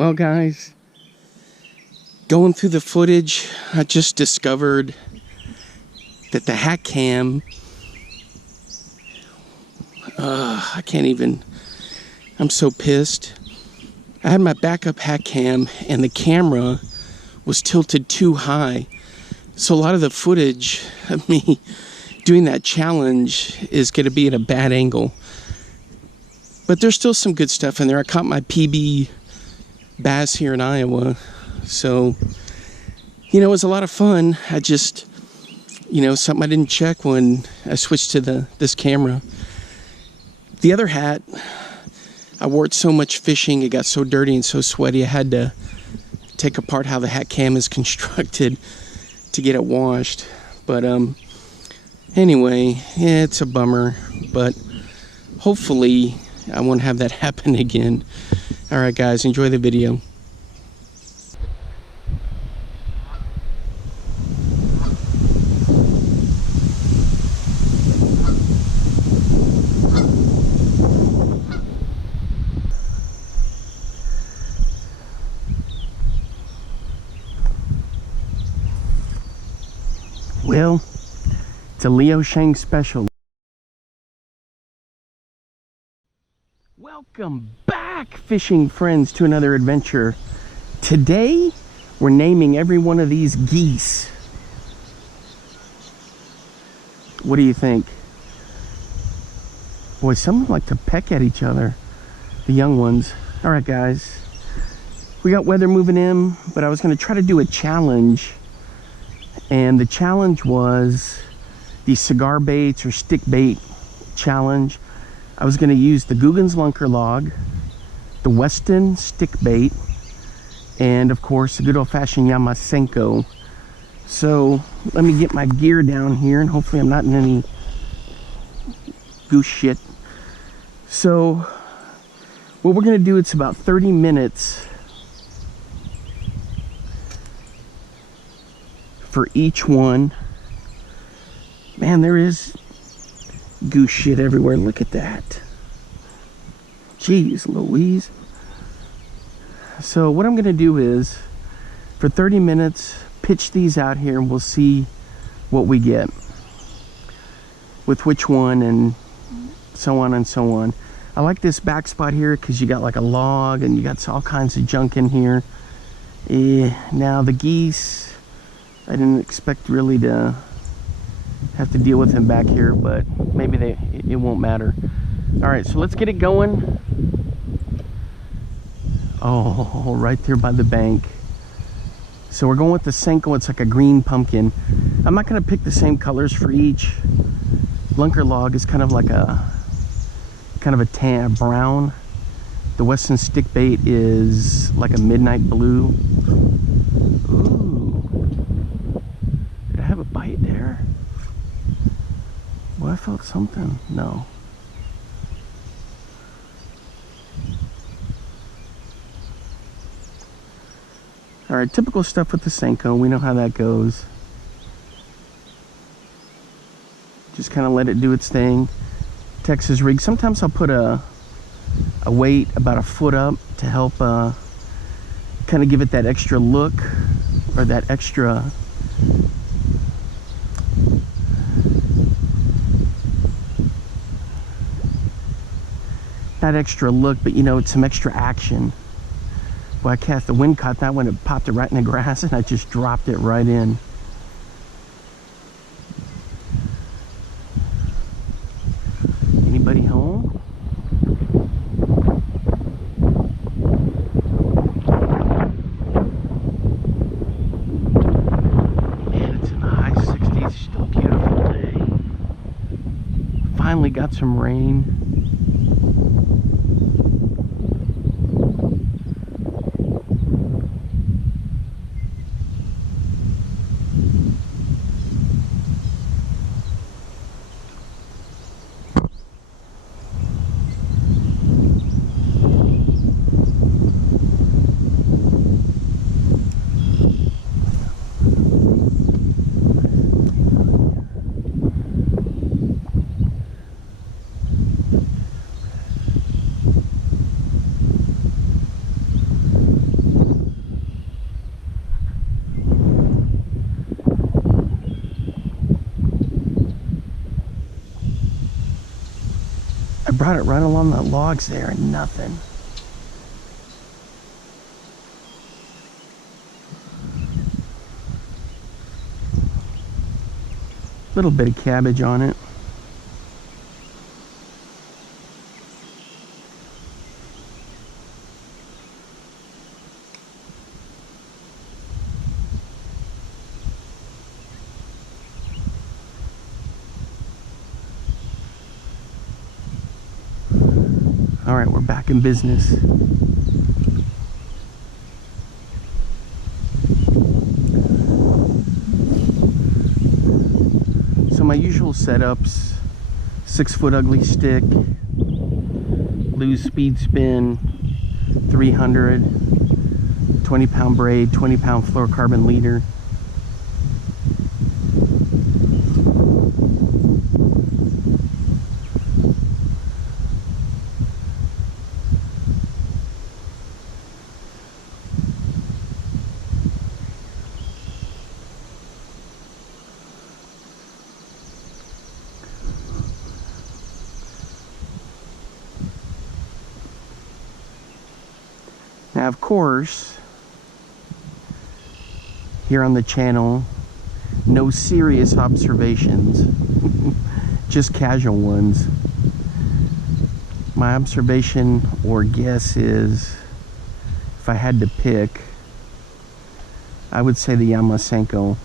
Well, guys, going through the footage, I just discovered that the hat cam, I can't even, I'm so pissed. I had my backup hat cam and the camera was tilted too high. So a lot of the footage of me doing that challenge is going to be at a bad angle. But there's still some good stuff in there. I caught my PB bass here in Iowa. So, you know, it was a lot of fun. I just, you know, something I didn't check when I switched to this camera. The other hat, I wore it so much fishing, it got so dirty and so sweaty, I had to take apart how the hat cam is constructed to get it washed. But anyway, yeah, it's a bummer, but hopefully I won't have that happen again. All right, guys, enjoy the video. Well, it's a Leo Shang special. Welcome back, fishing friends, to another adventure. Today, we're naming every one of these geese. What do you think? Boy, some like to peck at each other, the young ones. All right, guys, we got weather moving in, but I was going to try to do a challenge. And the challenge was the cigar baits or stick bait challenge. I was going to use the Googan Lunker log, the Westin stick bait, and of course the good old-fashioned Senko. So let me get my gear down here, and hopefully I'm not in any goose shit. So what we're going to do, it's about 30 minutes for each one. Man, there is goose shit everywhere. Look at that. Jeez Louise. So what I'm gonna do is, for 30 minutes, pitch these out here and we'll see what we get with which one, and so on and so on. I like this back spot here because you got like a log and you got all kinds of junk in here. Now the geese, I didn't expect really to have to deal with him back here, but maybe it won't matter. All right, so let's get it going. Oh, right there by the bank. So we're going with the Senko. It's like a green pumpkin. I'm not going to pick the same colors for each. Lunker log is kind of like a tan, brown. The Westin stick bait is like a midnight blue. Ooh. Did I have a bite there? Well, I felt something. No. All right, typical stuff with the Senko. We know how that goes. Just kind of let it do its thing. Texas rig. Sometimes I'll put a weight about a foot up to help kind of give it that extra look, or that extra not extra look, but you know, it's some extra action. Well, I cast, the wind caught that one, it popped it right in the grass, and I just dropped it right in. Anybody home? Man, it's in the high 60s, still a beautiful day. Finally got some rain. brought it right along the logs there and nothing. Little bit of cabbage on it. All right, we're back in business. So my usual setups: 6-foot ugly stick, Lose speed spin, 300, 20-pound braid, 20-pound fluorocarbon leader. Now, of course, here on the channel, no serious observations, just casual ones. My observation or guess is, if I had to pick, I would say the Senko.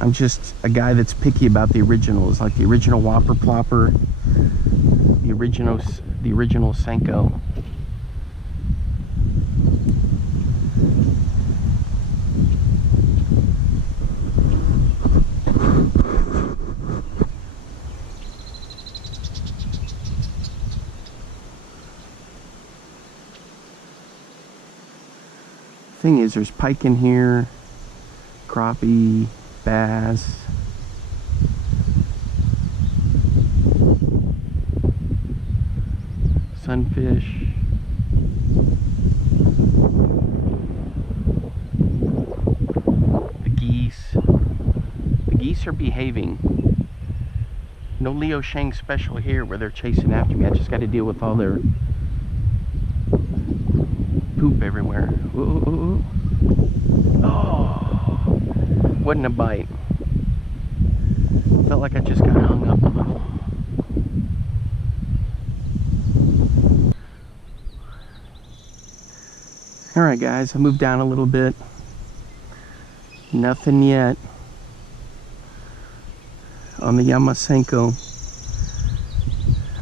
I'm just a guy that's picky about the originals, like the original Whopper Plopper, the original Senko. Thing is, there's pike in here, crappie, bass, sunfish, the geese. The geese are behaving. No Leo Shang special here where they're chasing after me. I just got to deal with all their poop everywhere. Ooh. Oh, wasn't a bite. Felt like I just got hung up a little. Alright guys, I moved down a little bit. Nothing yet on the Senko.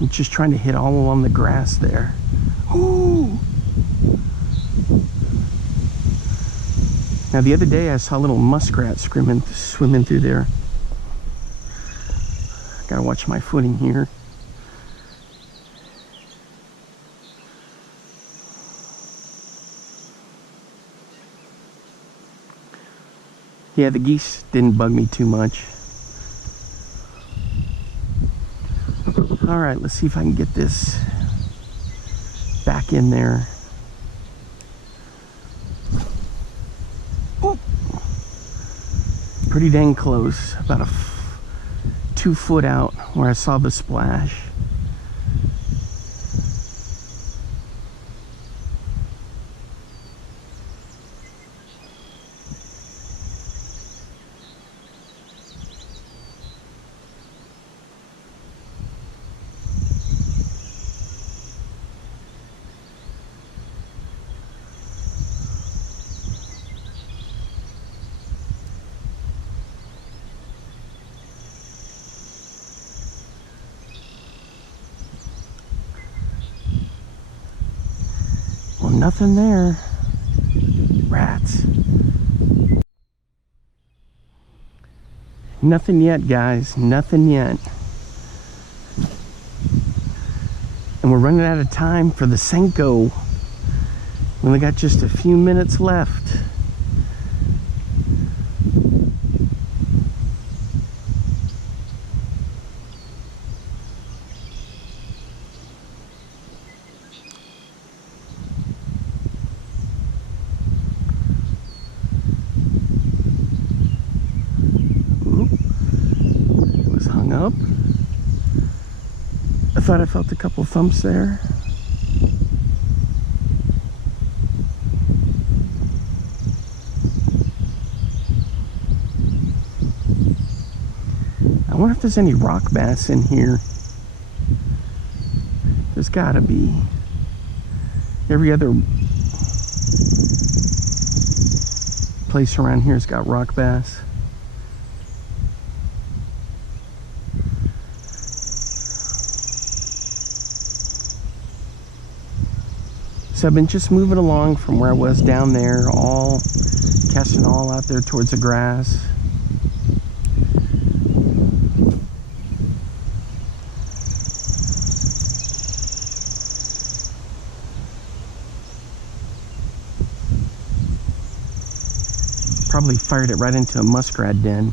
I'm just trying to hit all along the grass there. Ooh. Now the other day I saw a little muskrat swimming through there. Gotta watch my footing here. Yeah, the geese didn't bug me too much. Alright, let's see if I can get this back in there. Pretty dang close, about 2 foot out where I saw the splash. Nothing there. Rats. Nothing yet, guys. Nothing yet. And we're running out of time for the Senko. We only got just a few minutes left. Up. A thought I felt a couple thumps there. I wonder if there's any rock bass in here. There's gotta be. Every other place around here has got rock bass. So I've been just moving along from where I was down there, all casting all out there towards the grass. Probably fired it right into a muskrat den.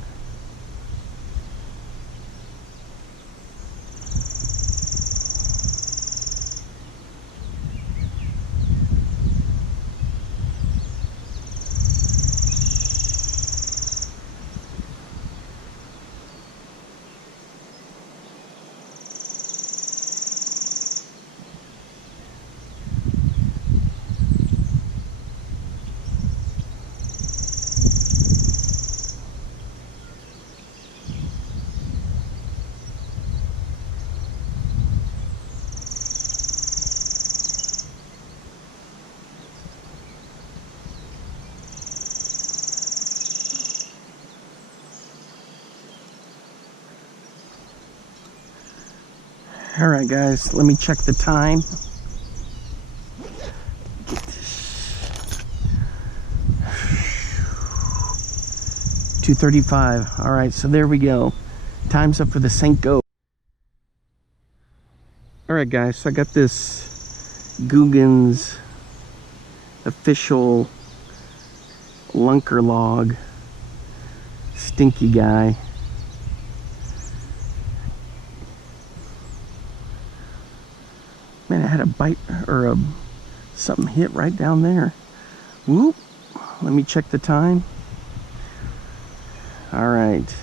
All right, guys, let me check the time. 2:35. All right, so there we go. Time's up for the Senko. All right, guys, so I got this Googan's official Lunker log. Stinky guy. Man, I had a bite or something hit right down there. Whoop. Let me check the time. All right.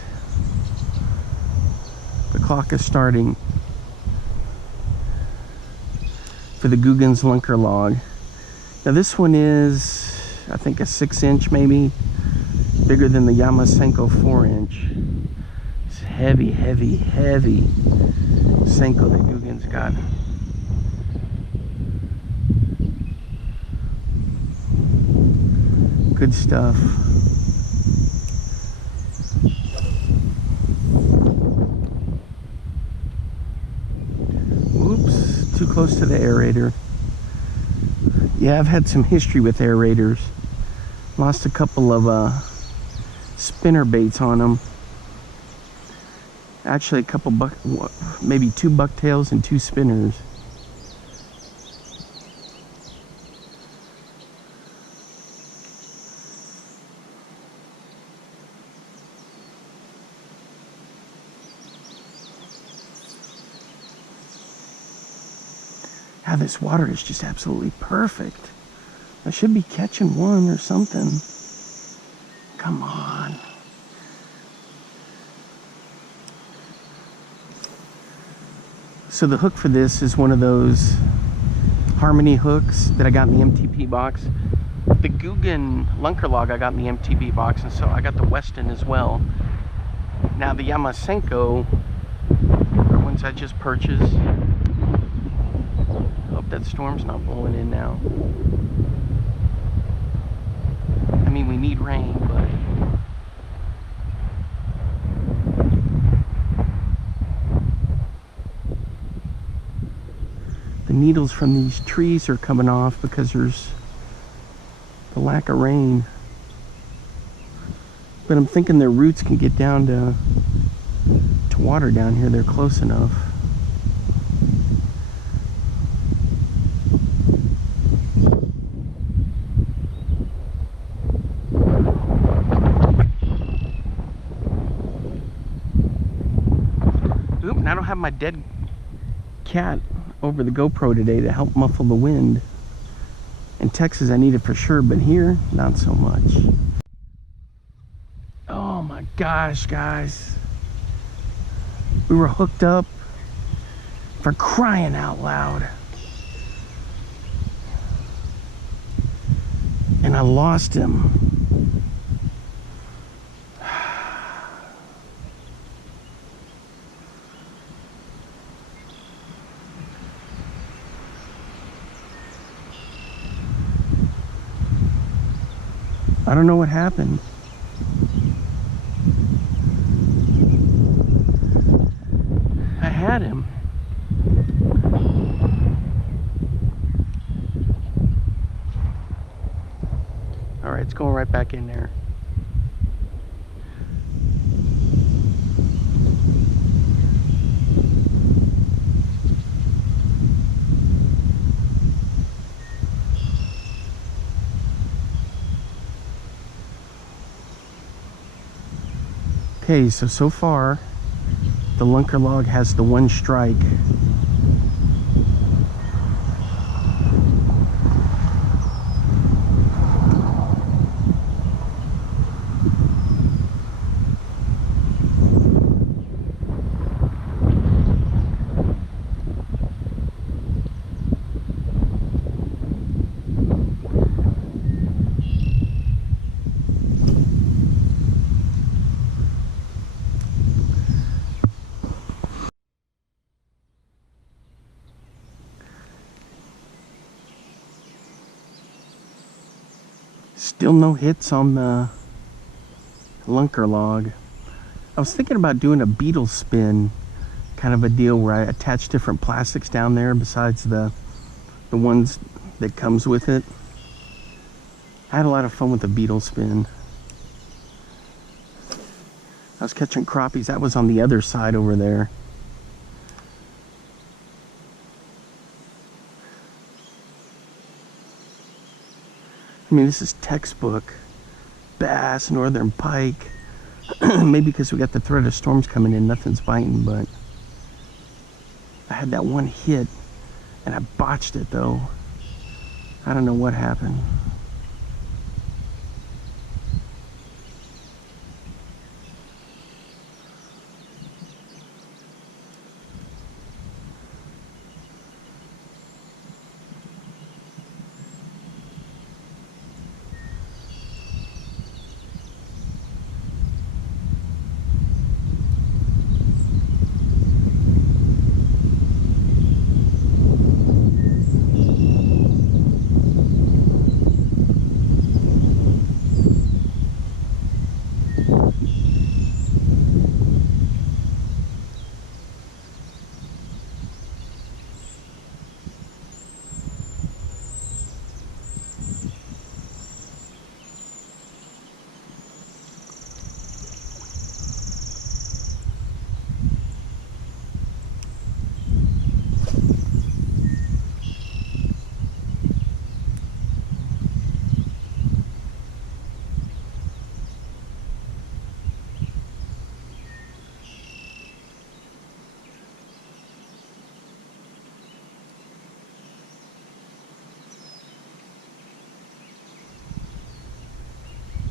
The clock is starting for the Googan's Lunker log. Now this one is, I think, a 6-inch maybe. Bigger than the Senko 4-inch. It's heavy, heavy, heavy Senko that Googan's got. Good stuff. Oops, too close to the aerator. Yeah, I've had some history with aerators. Lost a couple of spinner baits on them. Actually, a couple maybe 2 bucktails and 2 spinners. Ah, this water is just absolutely perfect. I should be catching one or something. Come on. So the hook for this is one of those Harmony hooks that I got in the MTP box. The Googan Lunker log I got in the MTP box, and so I got the Westin as well. Now the Senko are ones I just purchased. Hope that storm's not blowing in now. I mean, we need rain, but the needles from these trees are coming off because there's the lack of rain. But I'm thinking their roots can get down to water down here. They're close enough. Oop, and I don't have my dead cat over the GoPro today to help muffle the wind. In Texas I need it for sure, but here not so much. Oh my gosh, guys, we were hooked up For crying out loud. And I lost him. I don't know what happened. I had him. All right, it's going right back in there. Okay, so far, the lunker log has the one strike. Still no hits on the lunker log. I was thinking about doing a beetle spin kind of a deal where I attach different plastics down there besides the ones that comes with it. I had a lot of fun with the beetle spin. I was catching crappies. That was on the other side over there. I mean, this is textbook bass, northern pike. Maybe because we got the threat of storms coming in, nothing's biting, but I had that one hit and I botched it though. I don't know what happened.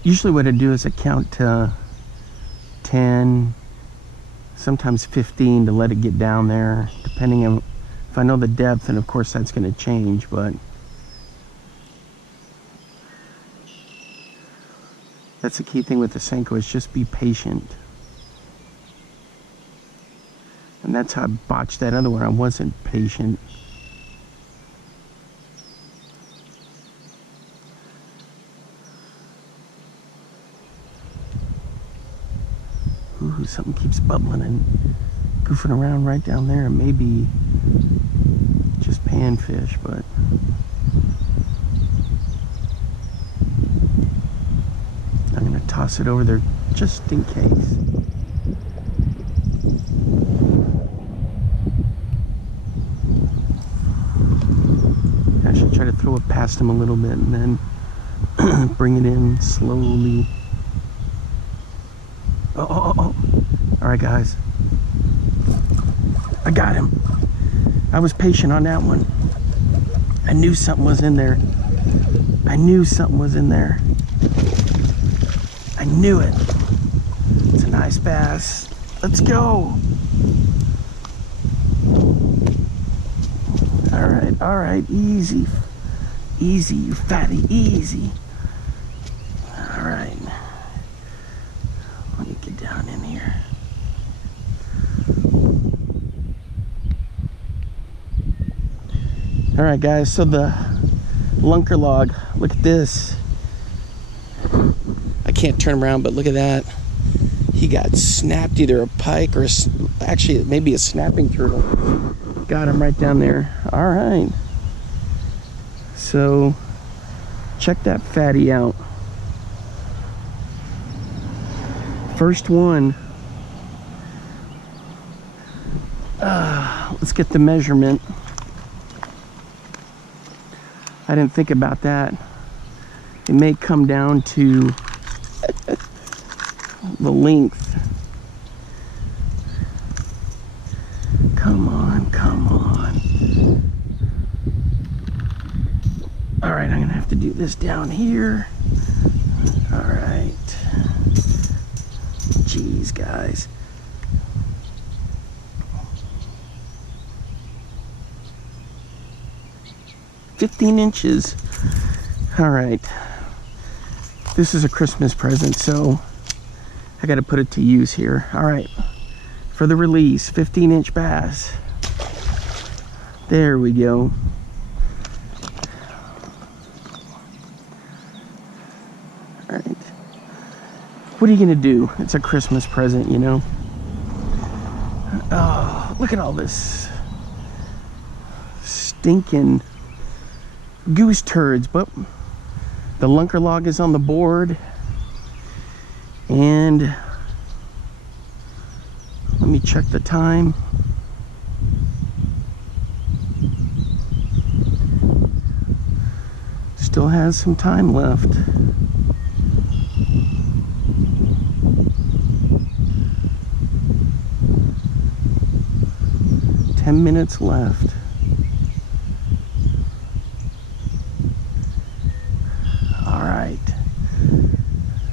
Usually what I do is I count to 10, sometimes 15 to let it get down there, depending on if I know the depth, and of course that's going to change, but that's the key thing with the Senko, is just be patient. And that's how I botched that other one. I wasn't patient. Ooh, something keeps bubbling and goofing around right down there. Maybe just panfish, but I'm gonna toss it over there just in case. I should try to throw it past him a little bit and then bring it in slowly. Oh. All right, guys. I got him. I was patient on that one. I knew something was in there. I knew something was in there. I knew it. It's a nice bass. Let's go. All right, easy. Easy, you fatty, easy. All right. Let me get down in here. All right, guys, so the lunker log, look at this. I can't turn around, but look at that. He got snapped, either a pike or actually maybe a snapping turtle. Got him right down there. All right. So check that fatty out. First one. Let's get the measurement. I didn't think about that. It may come down to the length. Come on, come on. All right, I'm gonna have to do this down here. All right. Jeez, guys. $15 inches. All right. This is a Christmas present, so I got to put it to use here. All right. For the release, 15-inch bass. There we go. All right. What are you going to do? It's a Christmas present, you know. Oh, look at all this stinking goose turds, but the lunker log is on the board, and let me check the time. Still has some time left. Ten minutes left.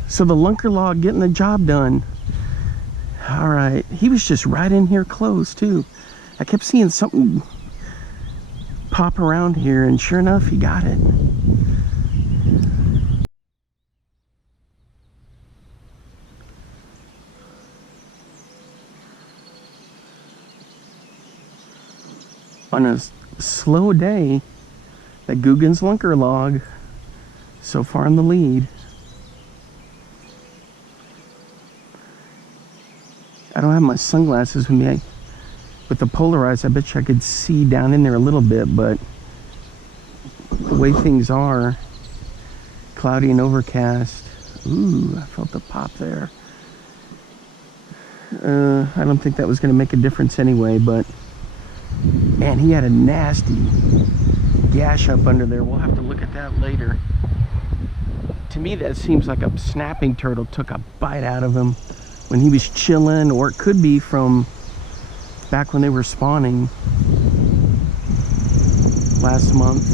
So the lunker log getting the job done. All right, he was just right in here close too. I kept seeing something pop around here, and sure enough, he got it. On a slow day, that Googan's lunker log so far in the lead. I don't have my sunglasses with me. With the polarized, I bet you I could see down in there a little bit, but the way things are, cloudy and overcast. Ooh, I felt the pop there. I don't think that was going to make a difference anyway, but man, he had a nasty gash up under there. We'll have to look at that later. To me, that seems like a snapping turtle took a bite out of him when he was chilling, or it could be from back when they were spawning last month.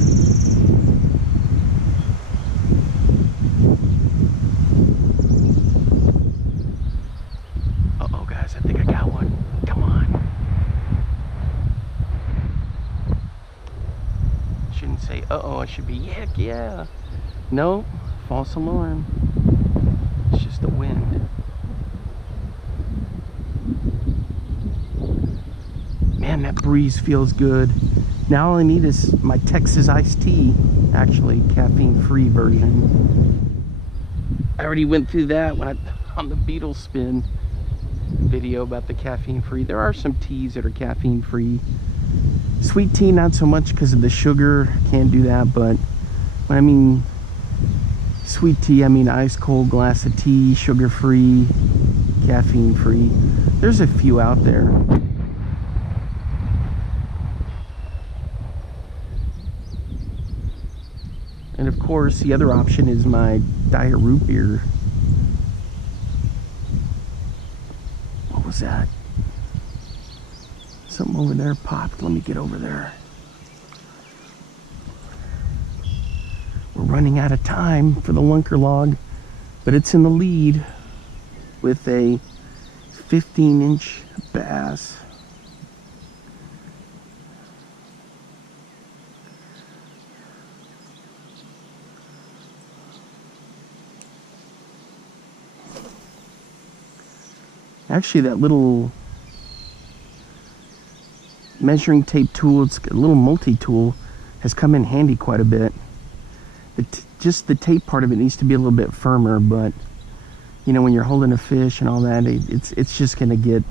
Uh-oh, guys, I think I got one. Come on. Shouldn't say uh-oh, I should be heck yeah. No, false alarm. It's just the wind. Man, that breeze feels good. Now all I need is my Texas iced tea, actually caffeine-free version. I already went through that when on the Beetle Spin video about the caffeine-free. There are some teas that are caffeine-free. Sweet tea, not so much because of the sugar. Can't do that, but when I mean sweet tea, I mean ice cold glass of tea, sugar-free, caffeine-free. There's a few out there. And of course, the other option is my diet root beer. What was that? Something over there popped. Let me get over there. We're running out of time for the lunker log, but it's in the lead with a 15-inch bass. Actually, that little measuring tape tool, it's a little multi-tool, has come in handy quite a bit. Just the tape part of it needs to be a little bit firmer, but you know, when you're holding a fish and all that, it's just going to get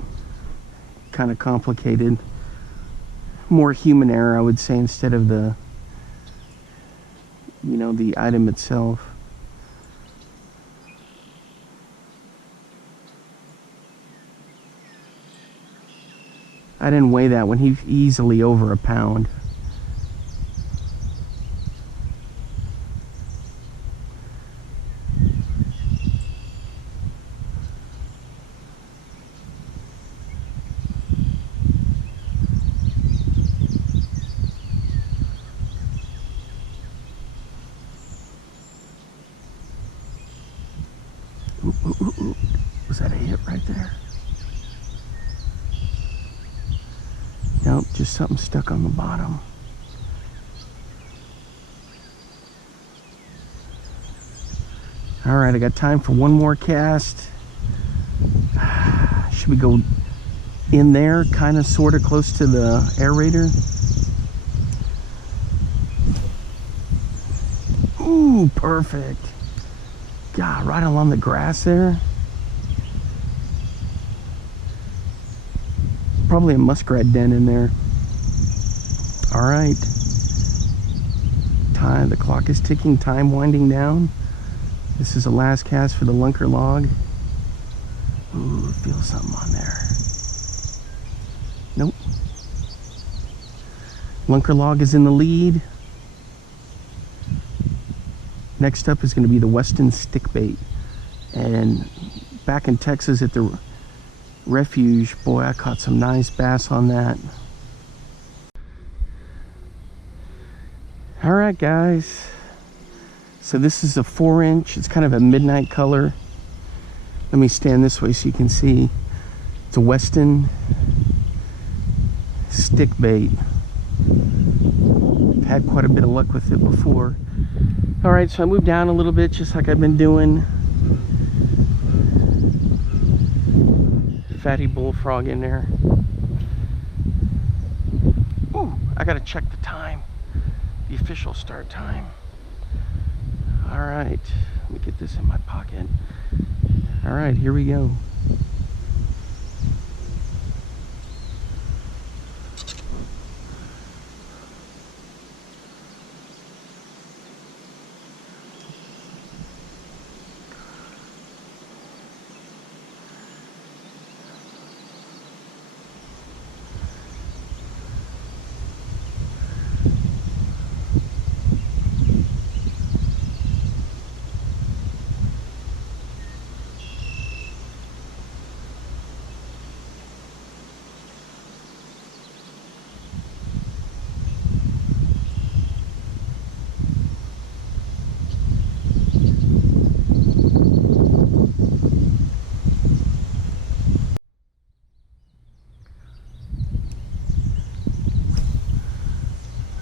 kind of complicated. More human error, I would say, instead of the, you know, the item itself. I didn't weigh that one. He's easily over a pound. Ooh, ooh, ooh, ooh. Was that a hit right there? Nope, just something stuck on the bottom. All right, I got time for one more cast. Should we go in there, kind of, sort of close to the aerator? Ooh, perfect. God, right along the grass there. Probably a muskrat den in there. All right. Time, the clock is ticking, time winding down. This is the last cast for the lunker log. Ooh, feel something on there. Nope. Lunker log is in the lead. Next up is going to be the Westin stick bait. And back in Texas at the refuge, boy, I caught some nice bass on that. All right, guys. So this is a 4-inch. It's kind of a midnight color. Let me stand this way so you can see. It's a Westin stick bait. I've had quite a bit of luck with it before. All right, so I moved down a little bit, just like I've been doing. Fatty bullfrog in there. Ooh, I gotta check the time, the official start time. All right, let me get this in my pocket. All right, here we go.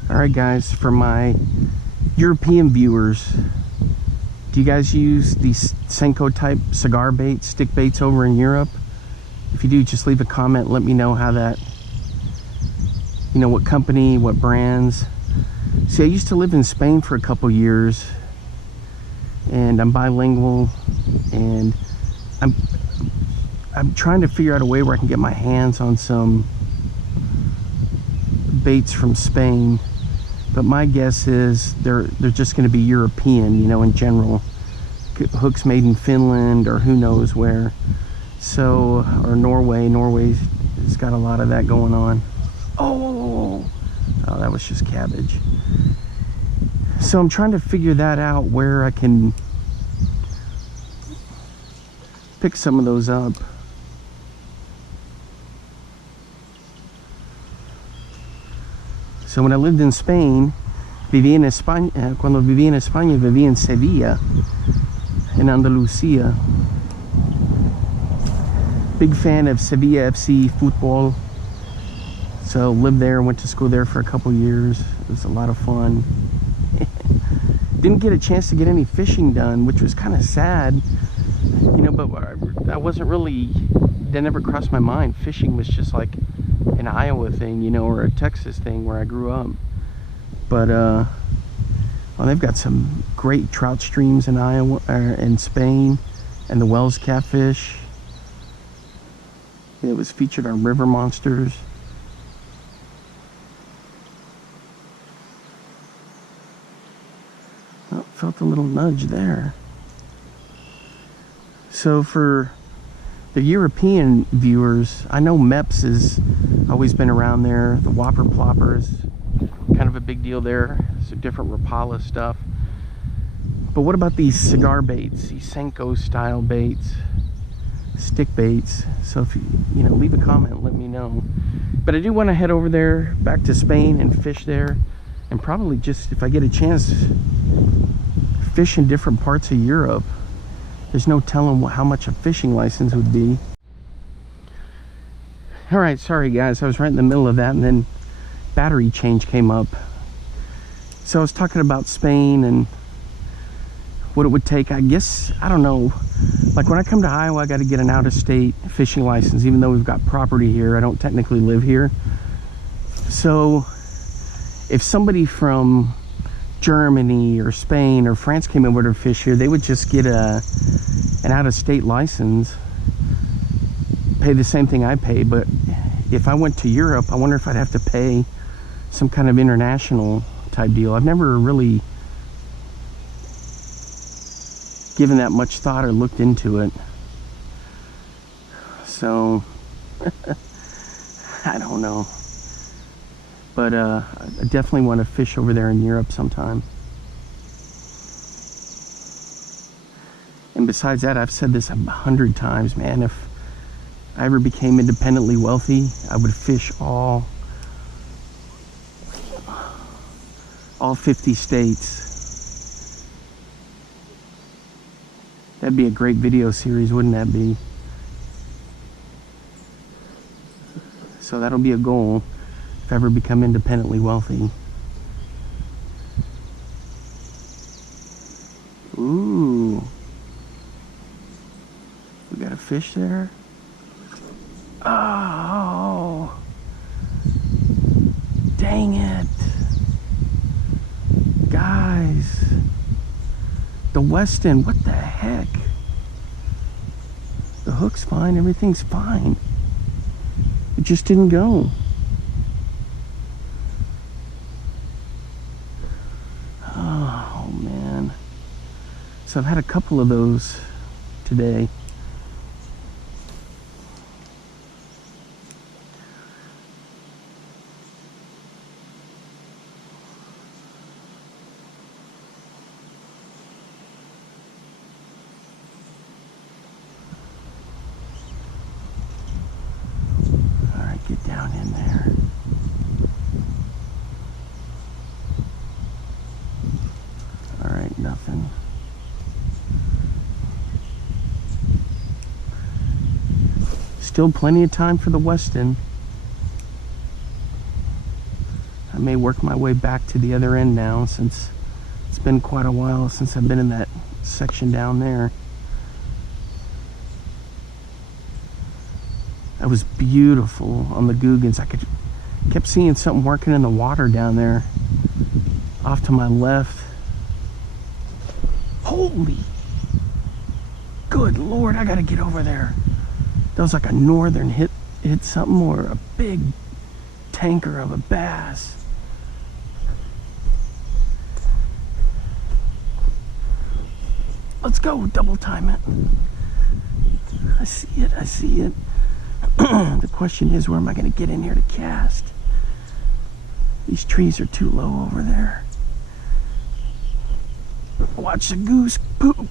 Alright guys, for my European viewers, do you guys use these Senko type cigar baits, stick baits over in Europe? If you do, just leave a comment, let me know how that, you know, what company, what brands. See, I used to live in Spain for a couple years, and I'm bilingual, and I'm trying to figure out a way where I can get my hands on some baits from Spain. But my guess is they're just going to be European, you know, in general. Hooks made in Finland or who knows where. So, or Norway. Norway's got a lot of that going on. Oh, that was just cabbage. So I'm trying to figure that out, where I can pick some of those up. So when I lived in Spain, cuando viví en España, viví en Sevilla, in Andalusia. Big fan of Sevilla FC football. So lived there, went to school there for a couple years. It was a lot of fun. Didn't get a chance to get any fishing done, which was kind of sad, you know, but I wasn't really that never crossed my mind. Fishing was just like an Iowa thing, you know, or a Texas thing where I grew up. But well, they've got some great trout streams in Iowa, in Spain, and the Wells catfish. It was featured on River Monsters. Oh, felt a little nudge there. So for the European viewers, I know Meps has always been around there. The Whopper Plopper is kind of a big deal there. It's a different Rapala stuff. But what about these cigar baits, these Senko style baits, stick baits? So if you know, leave a comment, let me know. But I do want to head over there, back to Spain, and fish there, and probably just, if I get a chance, fish in different parts of Europe. There's no telling how much a fishing license would be. All right, sorry guys, I was right in the middle of that, and then battery change came up. So I was talking about Spain and what it would take. I guess, I don't know, like when I come to Iowa, I got to get an out-of-state fishing license, even though we've got property here. I don't technically live here. So if somebody from Germany or Spain or France came over to fish here, they would just get an out-of-state license, pay the same thing I pay. But if I went to Europe, I wonder if I'd have to pay some kind of international type deal. I've never really given that much thought or looked into it. So I don't know. But I definitely want to fish over there in Europe sometime. And besides that, I've said this 100 times, man. If I ever became independently wealthy, I would fish all 50 states. That'd be a great video series, wouldn't that be? So that'll be a goal if I ever become independently wealthy. Ooh. We got a fish there. Oh. Dang it. Guys. The Westin, what the heck? The hook's fine, everything's fine. It just didn't go. Oh man. So I've had a couple of those today. Get down in there. All right, nothing. Still plenty of time for the Westin. I may work my way back to the other end now, since it's been quite a while since I've been in that section down there. That was beautiful on the Googans. Kept seeing something working in the water down there off to my left. Holy good Lord, I gotta get over there. That was like a northern hit something, or a big tanker of a bass. Let's go, double time it. I see it, I see it. The question is, where am I going to get in here to cast? These trees are too low over there. Watch the goose poop.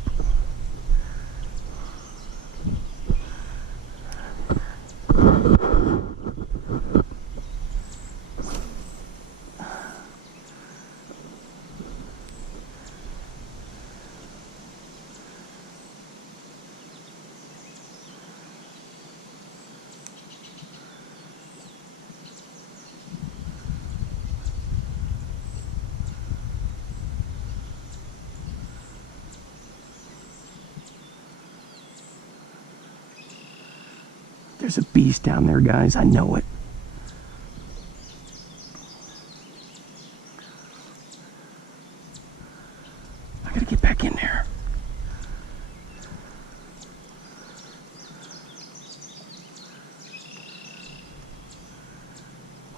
There's a beast down there, guys. I know it. I gotta get back in there.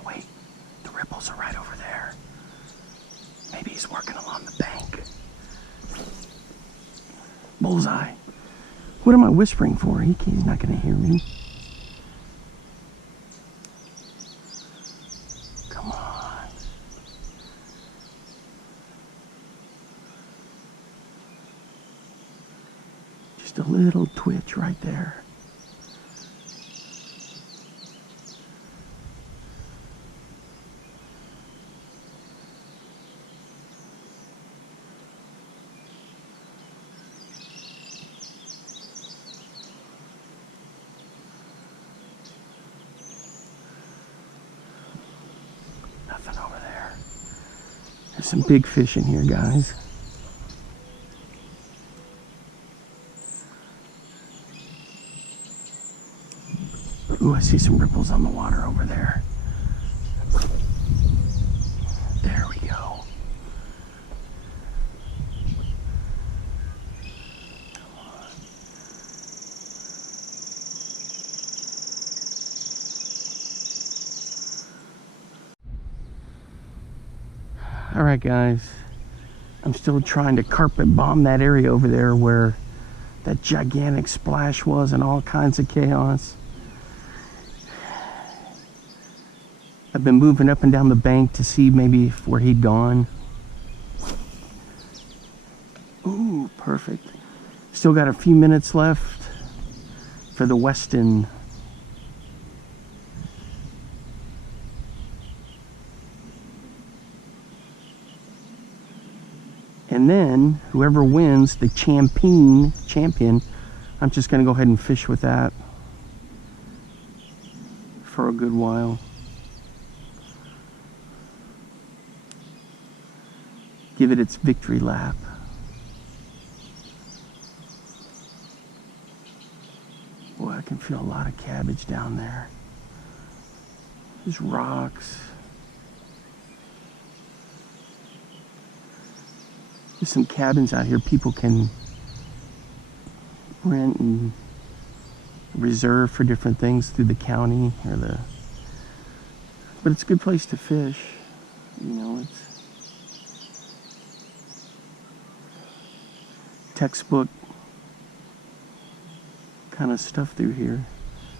Wait, the ripples are right over there. Maybe he's working along the bank. Bullseye. What am I whispering for? He's not gonna hear me. Come on. Just a little twitch right there. Nothing over there. There's some big fish in here, guys. Ooh, I see some ripples on the water over there. There we go. Come on. All right, guys. I'm still trying to carpet bomb that area over there where that gigantic splash was and all kinds of chaos. I've been moving up and down the bank to see maybe where he'd gone. Ooh, perfect. Still got a few minutes left for the Westin. And then whoever wins the champion, I'm just gonna go ahead and fish with that for a good while. Give it its victory lap. Boy, I can feel a lot of cabbage down there. There's rocks. There's some cabins out here people can rent and reserve for different things through the county or but it's a good place to fish. You know, it's textbook kind of stuff through here.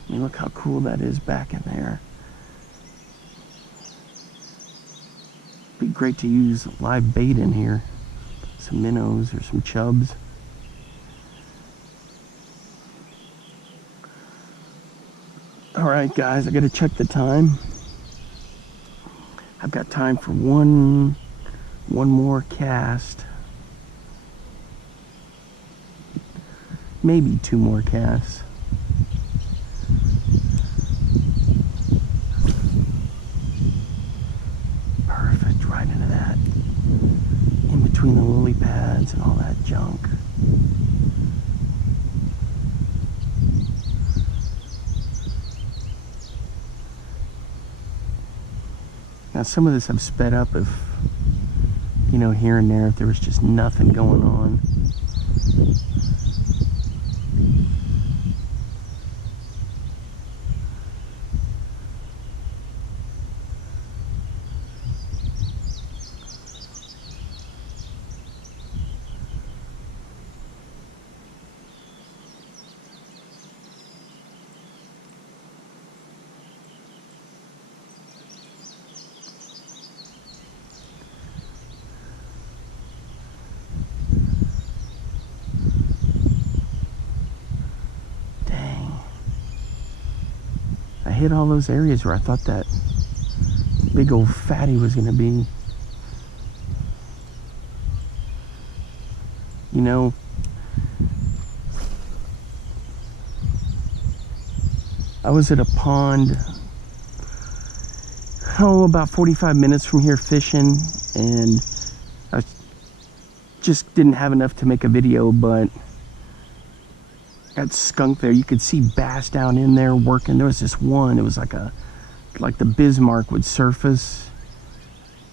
I mean, look how cool that is back in there. Be great to use live bait in here. Some minnows or some chubs. All right, guys, I gotta check the time. I've got time for one more cast. Maybe 2 more casts. Perfect, right into that. In between the lily pads and all that junk. Now some of this I've sped up if, you know, here and there if there was just nothing going on. I hit all those areas where I thought that big old fatty was going to be. You know, I was at a pond, about 45 minutes from here fishing, and just didn't have enough to make a video, but got skunk there. You could see bass down in there working. There was this one, it was like the Bismarck would surface,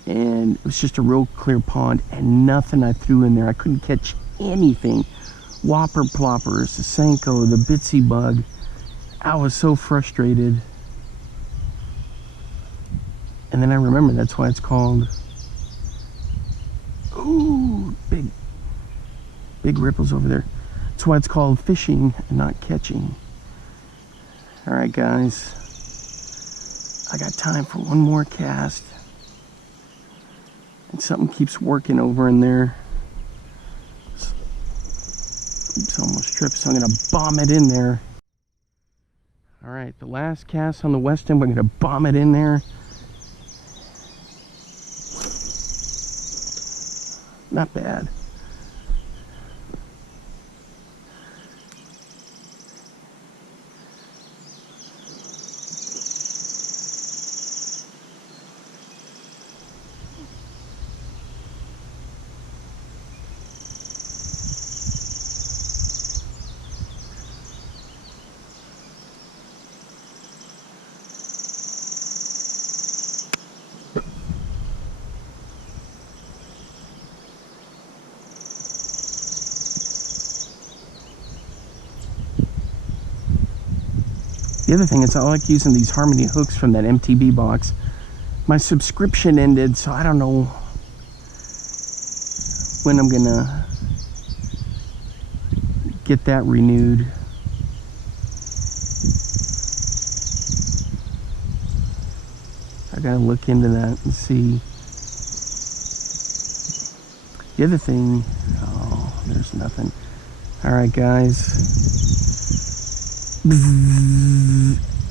and it was just a real clear pond, and nothing I threw in there. I couldn't catch anything. Whopper ploppers, the Senko, the Bitsy bug. I was so frustrated. And then I remember that's why it's called, ooh, big ripples over there. That's why it's called fishing and not catching. All right, guys. I got time for one more cast. And something keeps working over in there. Oops, almost tripped, so I'm gonna bomb it in there. All right, the last cast on the Westin, we're gonna bomb it in there. Not bad. The other thing is I like using these Harmony hooks from that MTB box. My subscription ended, so I don't know when I'm gonna get that renewed. I gotta look into that and see. The other thing, oh, there's nothing. All right, guys.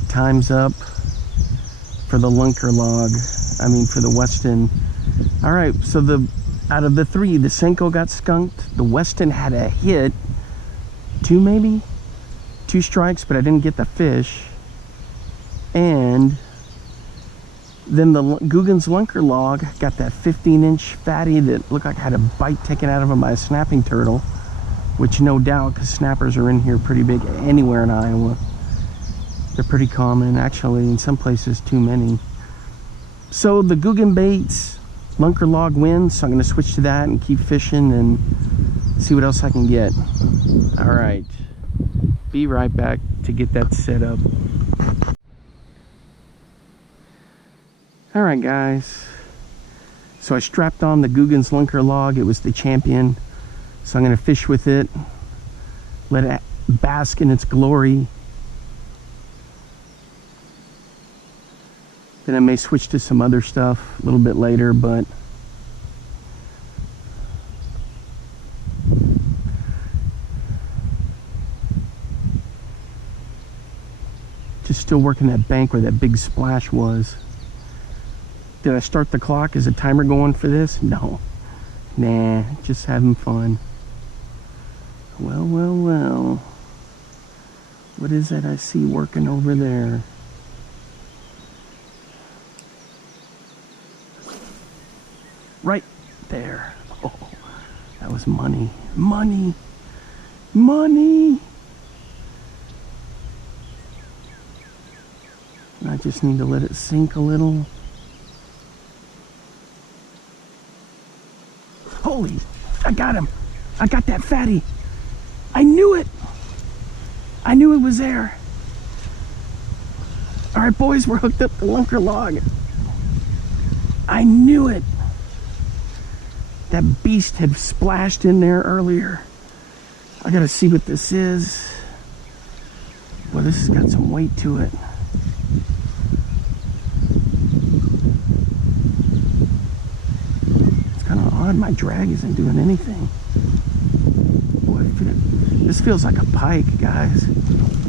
Time's up for the Lunker log. I mean, for the Westin. All right, so out of the three, the Senko got skunked. The Westin had a hit, two strikes, but I didn't get the fish. And then the Googan's Lunker log got that 15-inch fatty that looked like it had a bite taken out of him by a snapping turtle. Which no doubt, because snappers are in here pretty big anywhere in Iowa. They're pretty common, actually, in some places too many. So the Googan baits, Lunker log wins, so I'm gonna switch to that and keep fishing and see what else I can get. All right, be right back to get that set up. All right, guys. So I strapped on the Googan's Lunker log. It was the champion. So I'm going to fish with it, let it bask in its glory. Then I may switch to some other stuff a little bit later, but just still working that bank where that big splash was. Did I start the clock? Is a timer going for this? No. Nah, just having fun. Well, well, well. What is that I see working over there? Right there. Oh, that was money. Money. Money. And I just need to let it sink a little. Holy, I got him. I got that fatty. I knew it. I knew it was there. All right, boys, we're hooked up to Lunker log. I knew it. That beast had splashed in there earlier. I gotta see what this is. Well, this has got some weight to it. It's kind of odd. My drag isn't doing anything. Boy, this feels like a pike, guys.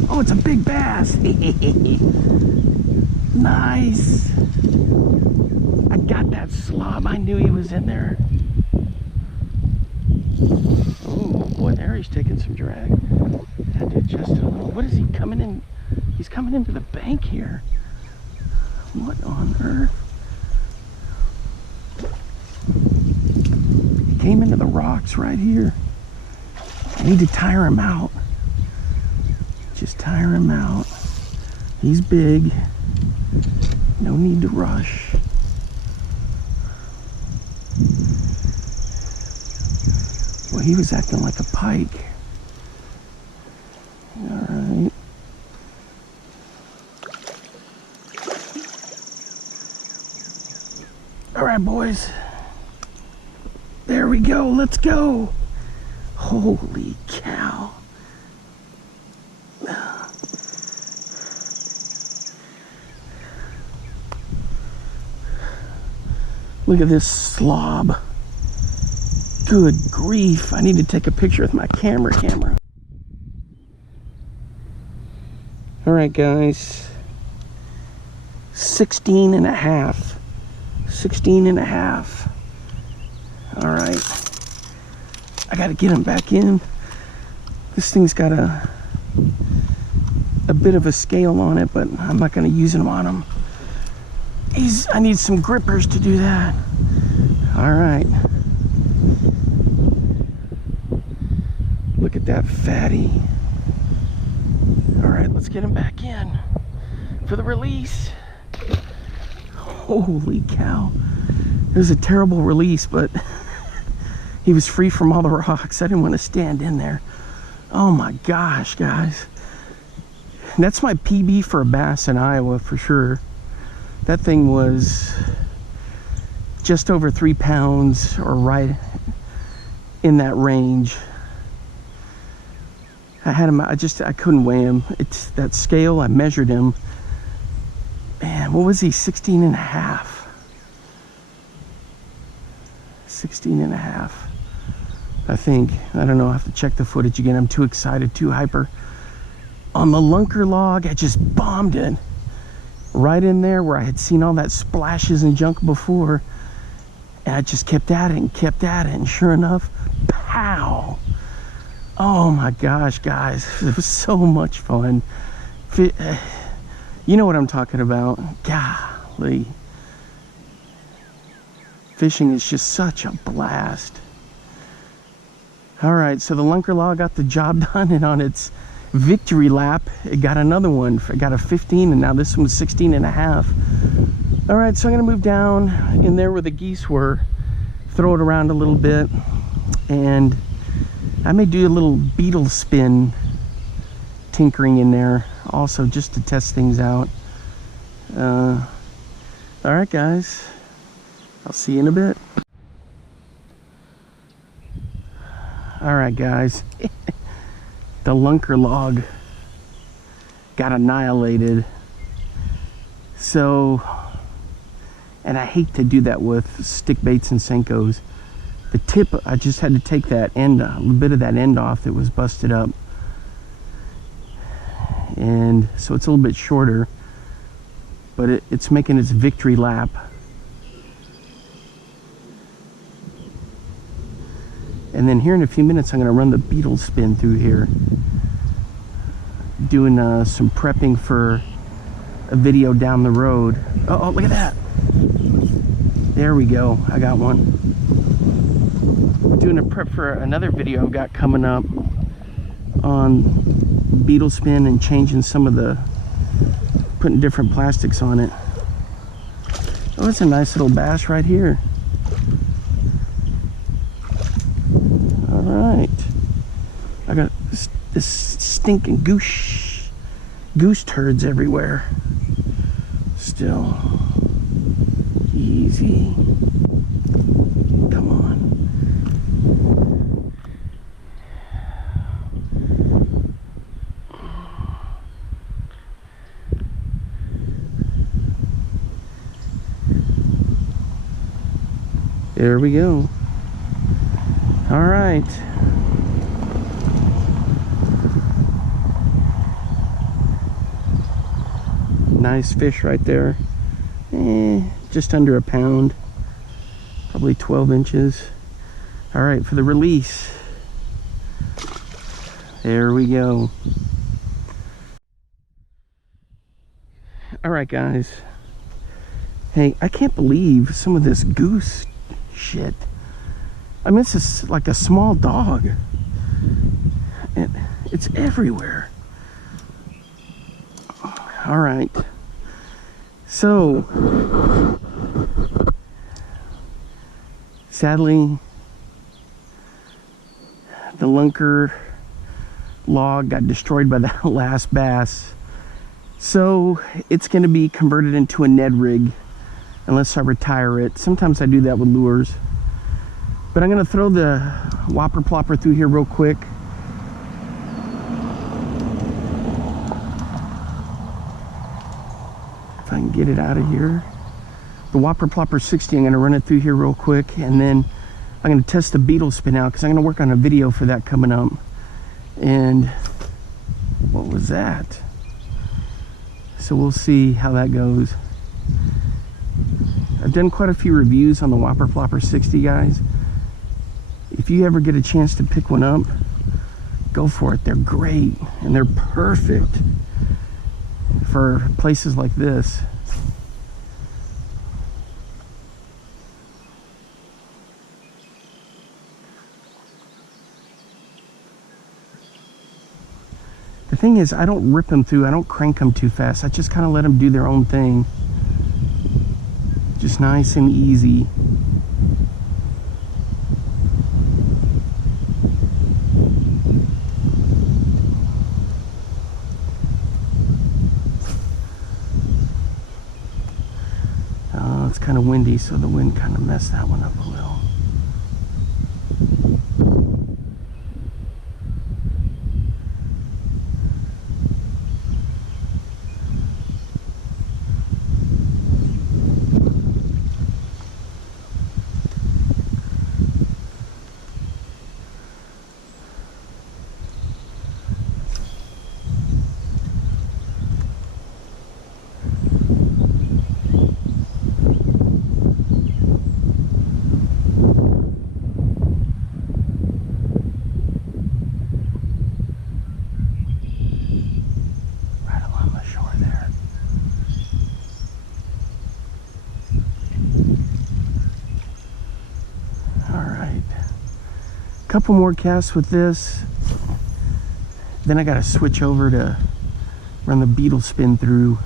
Oh, it's a big bass. Nice. I got that slob. I knew he was in there. Oh boy, there he's taking some drag. Had to adjust it a little. What is he coming in? He's coming into the bank here. What on earth? He came into the rocks right here. I need to tire him out. tire him out. He's big. No need to rush. Well, he was acting like a pike. All right. All right, boys. There we go. Let's go. Holy cow. Look at this slob. Good grief. I need to take a picture with my camera. All right, guys. 16 and a half. 16 and a half. All right. I got to get him back in. This thing's got a bit of a scale on it, but I'm not going to use him on him. I need some grippers to do that. All right. Look at that fatty. All right, let's get him back in for the release. Holy cow. It was a terrible release, but he was free from all the rocks. I didn't want to stand in there. Oh my gosh, guys. That's my PB for a bass in Iowa for sure. That thing was just over 3 pounds, or right in that range. I had him, I couldn't weigh him. It's that scale, I measured him. Man, what was he, 16 and a half? 16 and a half, I think. I don't know, I have to check the footage again. I'm too excited, too hyper. On the lunker log, I just bombed it. Right in there where I had seen all that splashes and junk before. And I just kept at it and kept at it. And sure enough, pow! Oh my gosh, guys. It was so much fun. You know what I'm talking about. Golly. Fishing is just such a blast. Alright, so the lunker log got the job done, and on its victory lap, it got another one. It got a 15, and now this one's 16 and a half. All right, so I'm gonna move down in there where the geese were, throw it around a little bit, and I may do a little beetle spin tinkering in there also, just to test things out. All right, guys, I'll see you in a bit. All right, guys. The lunker log got annihilated. So, and I hate to do that with stick baits and Senkos. The tip, I just had to take that end, a little bit of that end off that was busted up. And so it's a little bit shorter, but it's making its victory lap. And then here in a few minutes, I'm going to run the beetle spin through here. Doing some prepping for a video down the road. Oh, look at that. There we go. I got one. Doing a prep for another video I've got coming up on beetle spin and changing some of the, putting different plastics on it. Oh, it's a nice little bass right here. Alright, I got this stinking goose turds everywhere. Still, easy. Come on. There we go. All right. Nice fish right there. Just under a pound. Probably 12 inches. All right, for the release. There we go. All right, guys. Hey, I can't believe some of this goose shit. I mean, it's just like a small dog. It's everywhere. All right. So, sadly, the Lunker log got destroyed by that last bass. So, it's going to be converted into a Ned rig unless I retire it. Sometimes I do that with lures. But I'm going to throw the whopper plopper through here real quick. If I can get it out of here. The whopper plopper 60, I'm going to run it through here real quick, and then I'm going to test the beetle spin out because I'm going to work on a video for that coming up. And what was that? So we'll see how that goes. I've done quite a few reviews on the whopper plopper 60, guys. If you ever get a chance to pick one up, go for it. They're great and they're perfect for places like this. The thing is, I don't rip them through, I don't crank them too fast. I just kind of let them do their own thing. Just nice and easy. It's kind of windy, so the wind kind of messed that one up a little. Couple more casts with this, then I got to switch over to run the beetle spin through.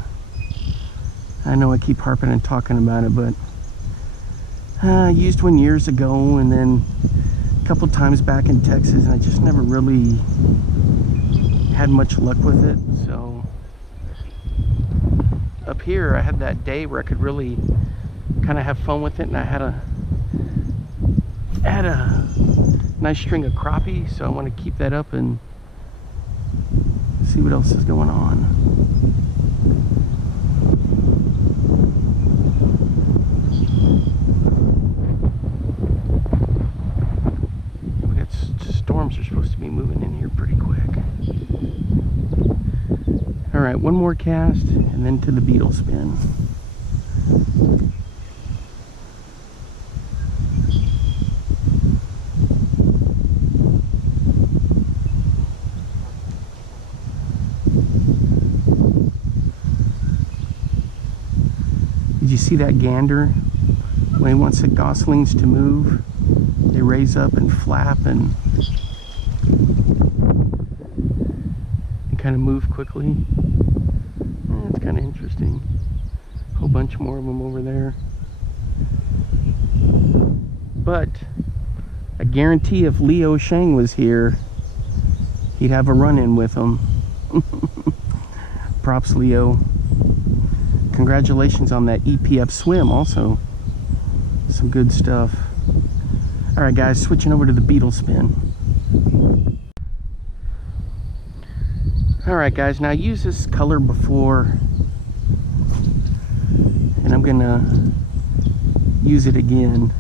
I know I keep harping and talking about it, but I used one years ago and then a couple times back in Texas, and I just never really had much luck with it. So up here I had that day where I could really kind of have fun with it, and I had a nice string of crappie, so I want to keep that up and see what else is going on. We got storms are supposed to be moving in here pretty quick. All right, one more cast and then to the beetle spin. Did you see that gander? When he wants the goslings to move, they raise up and flap and kind of move quickly. It's kind of interesting. A whole bunch more of them over there. But I guarantee if Leo Shang was here, he'd have a run-in with him. Props, Leo. Congratulations on that EPF swim also. Some good stuff. Alright guys, switching over to the beetle spin. Alright guys, now I used this color before and I'm gonna use it again.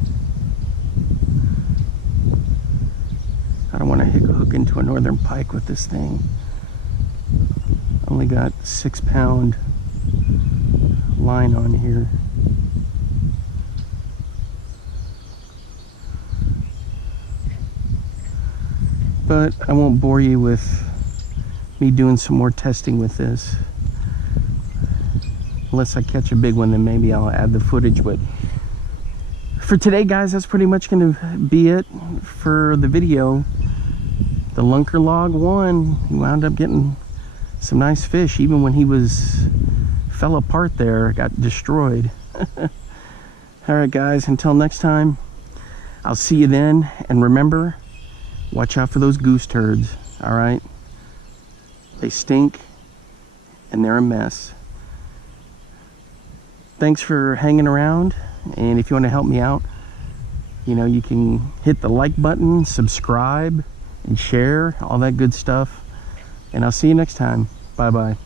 I don't want to hook into a northern pike with this thing. Only got 6-pound line on here. But I won't bore you with me doing some more testing with this. Unless I catch a big one, then maybe I'll add the footage. But for today, guys, that's pretty much going to be it for the video. The Lunker log won. He wound up getting some nice fish, even when he was fell apart there, got destroyed. All right, guys, until next time, I'll see you then. And remember, watch out for those goose turds, all right? They stink, and they're a mess. Thanks for hanging around, and if you want to help me out, you know, you can hit the like button, subscribe, and share, all that good stuff. And I'll see you next time. Bye-bye.